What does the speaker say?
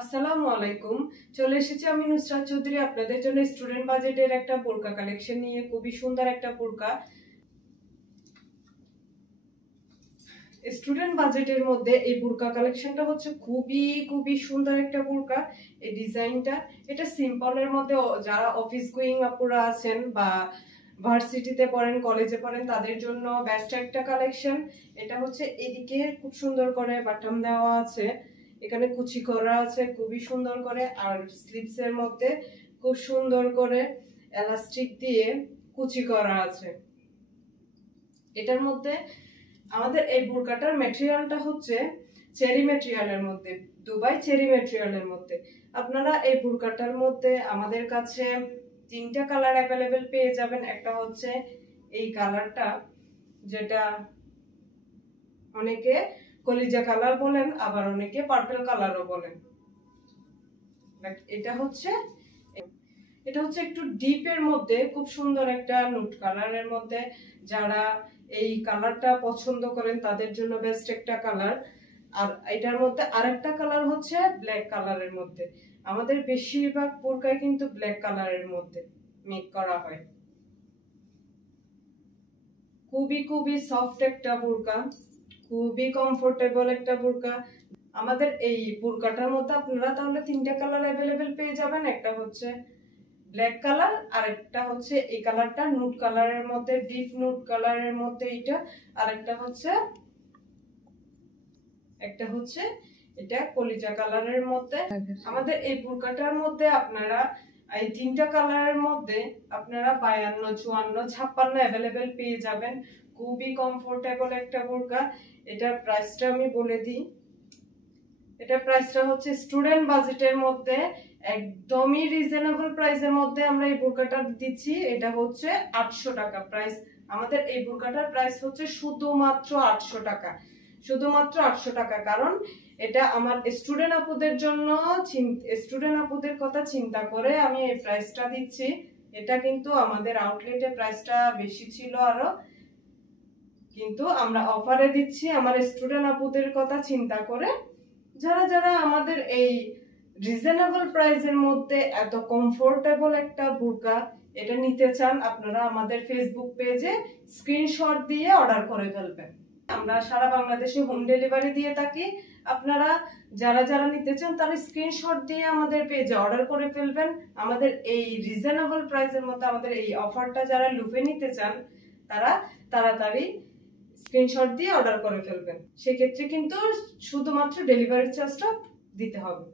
আসসালামু আলাইকুম। চলে এসেছি আমি নুসরাত চৌধুরী আপনাদের জন্য স্টুডেন্ট বাজেটের একটা বোরকা কালেকশন নিয়ে। খুবই সুন্দর একটা বোরকা, স্টুডেন্ট বাজেটের মধ্যে এই বোরকা কালেকশনটা হচ্ছে খুবই সুন্দর একটা বোরকা। এই ডিজাইনটা এটা সিম্পলের মধ্যে যারা অফিস গোয়িং আপুরা আছেন বা ভার্সিটিতে পড়েন, কলেজে পড়েন, তাদের জন্য বেস্ট একটা কালেকশন। এটা হচ্ছে এদিকে খুব সুন্দর করে বাটন দেওয়া আছে, এখানে কুচি করা আছে খুবই সুন্দর করে, আর স্লিভস এর মধ্যে খুব সুন্দর করে এলাস্টিক দিয়ে কুচি করা আছে। এটার মধ্যে আমাদের এই বোরকাটার ম্যাটেরিয়ালটা হচ্ছে চেরি ম্যাটেরিয়ালের মধ্যে, দুবাই চেরি ম্যাটেরিয়ালের মধ্যে। আপনারা এই বোরকাটার মধ্যে আমাদের কাছে তিনটা কালার অ্যাভেলেবেল পেয়ে যাবেন। একটা হচ্ছে এই কালারটা, যেটা অনেকে কলিজা কালার বলেন, আবার অনেকে পার্পল কালারও বলেন। এটা হচ্ছে একটু ডিপের মধ্যে খুব সুন্দর একটা নুট কালারের মধ্যে। যারা এই কালারটা পছন্দ করেন তাদের জন্য বেস্ট একটা কালার। আর এটার মধ্যে আরেকটা কালার হচ্ছে ব্ল্যাক কালারের মধ্যে। আমাদের বেশিরভাগ বোরকায় কিন্তু ব্ল্যাক কালারের মধ্যে মেক করা হয়। খুবই সফট একটা বোরকা, খুবই কমফোর্টেবল একটা বোরকা। আমাদের এই বোরকাটার মধ্যে আপনারা তাহলে তিনটা কালার অ্যাভেলেবেল পেয়ে যাবেন। একটা হচ্ছে ব্ল্যাক কালার, আর একটা হচ্ছে এই কালারটা নুট কালারের মধ্যে, ডিপ নুট কালারের মধ্যে এটা, আর একটা হচ্ছে এটা কলিজা কালারের মধ্যে। আমাদের এই বোরকাটার মধ্যে আপনারা এই তিনটা কালারের মধ্যে আপনারা 52, 54, 56 অ্যাভেলেবেল পেয়ে যাবেন। খুবই কমফোর্টেবল একটা বোরকা। এটার প্রাইসটা আমি বলে দিই। এটা প্রাইসটা হচ্ছে স্টুডেন্ট বাজেটের মধ্যে একদমই রিজনেবল প্রাইসের মধ্যে আমরা এই বোরকাটা দিচ্ছি। এটা হচ্ছে 800 টাকা প্রাইস। আমাদের এই বোরকাটার প্রাইস হচ্ছে শুধুমাত্র 800 টাকা, শুধুমাত্র 800 টাকা। কারণ এটা আমার স্টুডেন্ট আপুদের জন্য, স্টুডেন্ট আপুদের কথা চিন্তা করে আমি এই প্রাইসটা দিচ্ছি। এটা কিন্তু আমাদের আউটলেটে প্রাইসটা বেশি ছিল আরো, কিন্তু আমরা অফারে দিচ্ছি আমার স্টুডেন্ট আপুদের কথা চিন্তা করে। যারা আমাদের এই রিজনেবল প্রাইসের মধ্যে এত কমফোর্টেবল একটা বোরকা এটা নিতে চান, আপনারা আমাদের ফেসবুক পেজে স্ক্রিনশট দিয়ে অর্ডার করে ফেলবেন। আমরা সারা বাংলাদেশে হোম ডেলিভারি দিয়ে থাকি। আপনারা যারা নিতে চান তারা স্ক্রিনশট দিয়ে আমাদের পেজে অর্ডার করে ফেলবেন। আমাদের এই রিজনেবল প্রাইসের মধ্যে আমাদের এই অফারটা যারা লুফে নিতে চান তারা তাড়াতাড়ি স্ক্রিনশট দিয়ে অর্ডার করে ফেলবেন। সেক্ষেত্রে কিন্তু শুধুমাত্র ডেলিভারি চার্জটা দিতে হবে।